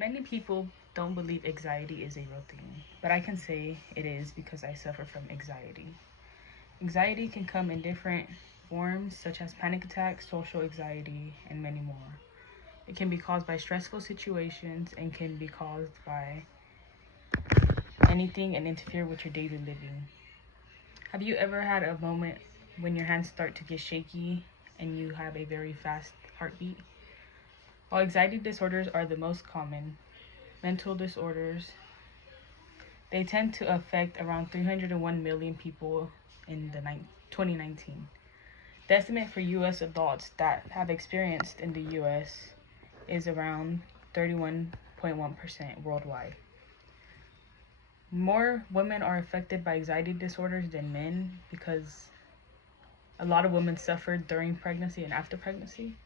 Many people don't believe anxiety is a real thing, but I can say it is because I suffer from anxiety. Anxiety can come in different forms, such as panic attacks, social anxiety, and many more. It can be caused by stressful situations and can be caused by anything and interfere with your daily living. Have you ever had a moment when your hands start to get shaky and you have a very fast heartbeat? While anxiety disorders are the most common mental disorders, they tend to affect around 301 million people in 2019. The estimate for US adults that have experienced in the US is around 31.1% worldwide. More women are affected by anxiety disorders than men because a lot of women suffered during pregnancy and after pregnancy.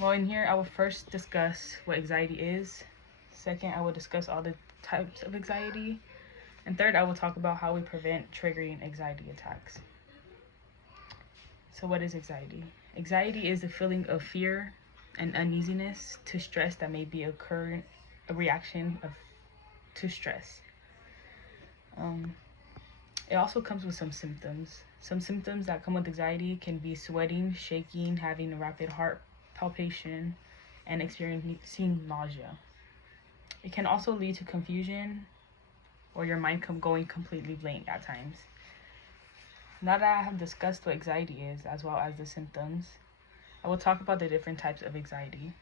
Well, in here, I will first discuss what anxiety is. Second, I will discuss all the types of anxiety. And third, I will talk about how we prevent triggering anxiety attacks. So what is anxiety? Anxiety is a feeling of fear and uneasiness to stress that may be a reaction to stress. It also comes with some symptoms. Some symptoms that come with anxiety can be sweating, shaking, having a rapid heart palpitation, and experiencing nausea. It can also lead to confusion or your mind going completely blank at times. Now that I have discussed what anxiety is, as well as the symptoms, I will talk about the different types of anxiety.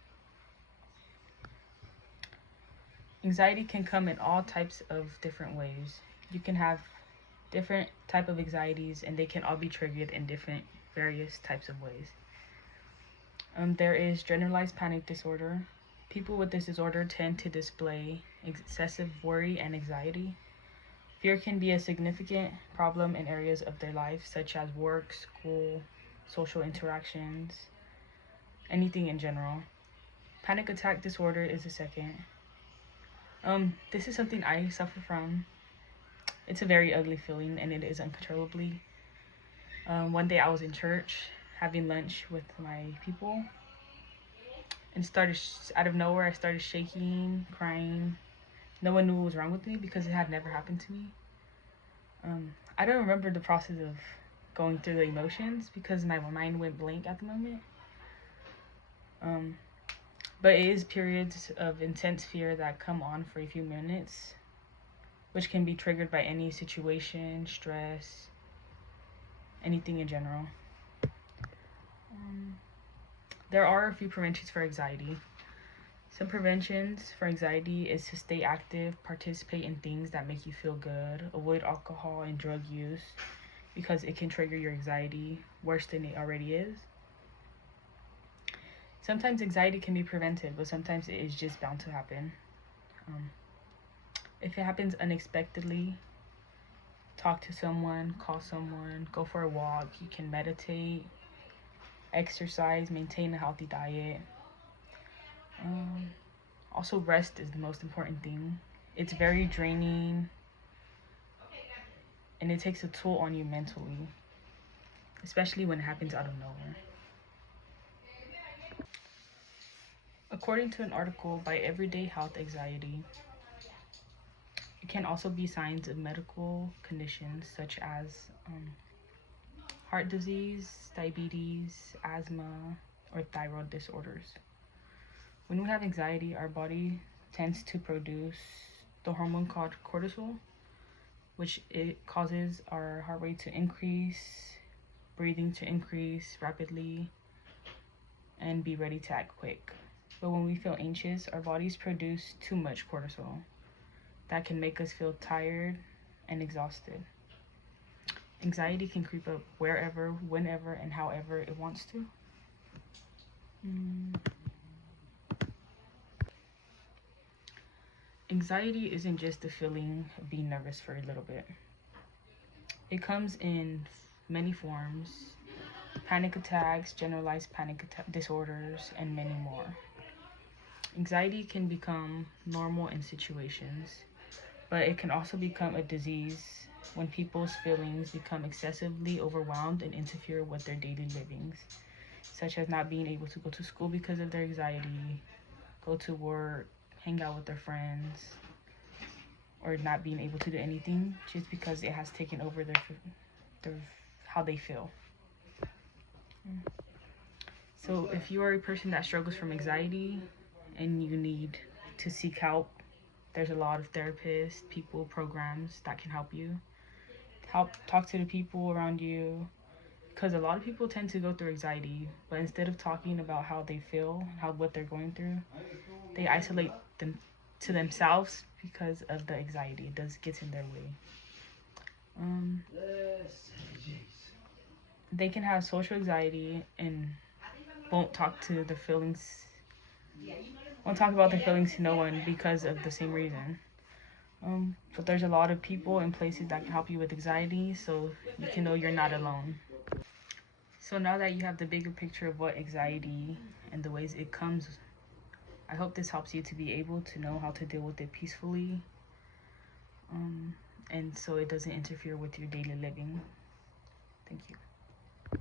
Anxiety can come in all types of different ways. You can have different type of anxieties and they can all be triggered in different various types of ways. There is generalized panic disorder. People with this disorder tend to display excessive worry and anxiety. Fear can be a significant problem in areas of their life, such as work, school, social interactions, anything in general. Panic attack disorder is the second. This is something I suffer from. It's a very ugly feeling and it is uncontrollably. One day I was in church having lunch with my people and started out of nowhere I started shaking, crying. No one knew what was wrong with me because it had never happened to me. I don't remember the process of going through the emotions because my mind went blank at the moment. But it is periods of intense fear that come on for a few minutes, which can be triggered by any situation, stress, anything in general. There are a few preventions for anxiety. Some preventions for anxiety is to stay active, participate in things that make you feel good, avoid alcohol and drug use because it can trigger your anxiety worse than it already is. Sometimes anxiety can be prevented, but sometimes it is just bound to happen. If it happens unexpectedly, talk to someone, call someone, go for a walk. You can meditate, exercise, maintain a healthy diet. Also, rest is the most important thing. It's very draining and it takes a toll on you mentally, especially when it happens out of nowhere. According to an article by Everyday Health Anxiety, it can also be signs of medical conditions such as heart disease, diabetes, asthma, or thyroid disorders. When we have anxiety, our body tends to produce the hormone called cortisol, which it causes our heart rate to increase, breathing to increase rapidly, and be ready to act quick. But when we feel anxious, our bodies produce too much cortisol. That can make us feel tired and exhausted. Anxiety can creep up wherever, whenever, and however it wants to. Anxiety isn't just a feeling of being nervous for a little bit. It comes in many forms: panic attacks, generalized panic disorders, and many more. Anxiety can become normal in situations, but it can also become a disease when people's feelings become excessively overwhelmed and interfere with their daily livings, such as not being able to go to school because of their anxiety, go to work, hang out with their friends or not being able to do anything just because it has taken over their how they feel. So if you are a person that struggles from anxiety and you need to seek help, there's a lot of therapists, people, programs that can help you. Talk to the people around you, because a lot of people tend to go through anxiety, but instead of talking about how they feel, what they're going through, they isolate them to themselves because of the anxiety. It gets in their way. They can have social anxiety and won't talk about their feelings to no one because of the same reason. But there's a lot of people and places that can help you with anxiety, so you can know you're not alone. So now that you have the bigger picture of what anxiety and the ways it comes, I hope this helps you to be able to know how to deal with it peacefully, and so it doesn't interfere with your daily living. Thank you.